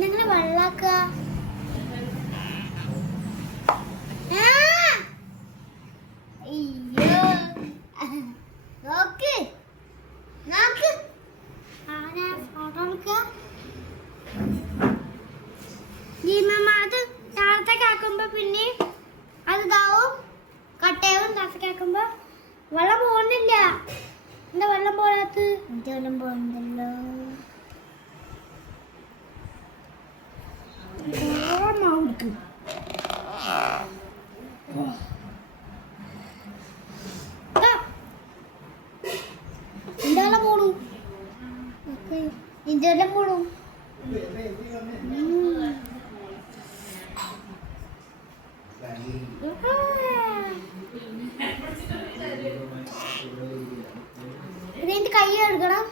നിങ്ങള് വെള്ളാക്ക നോക്ക് നോക്ക് ആരാ ഫോട്ടോ എടുക്ക അത് താഴത്തേക്ക് ആക്കുമ്പോ പിന്നെ അത് ഇതാവും കട്ടയാവും. താഴത്തേക്ക് ആക്കുമ്പോ വെള്ളം പോകുന്നില്ല. എന്താ വെള്ളം പോകാത്ത? എന്റെ വെള്ളം പോകുന്നല്ലോ. ഇതെല്ലാം പോണു ഇതെല്ലാം പോണു. ഇതിന്റെ കൈ എടുക്കണം.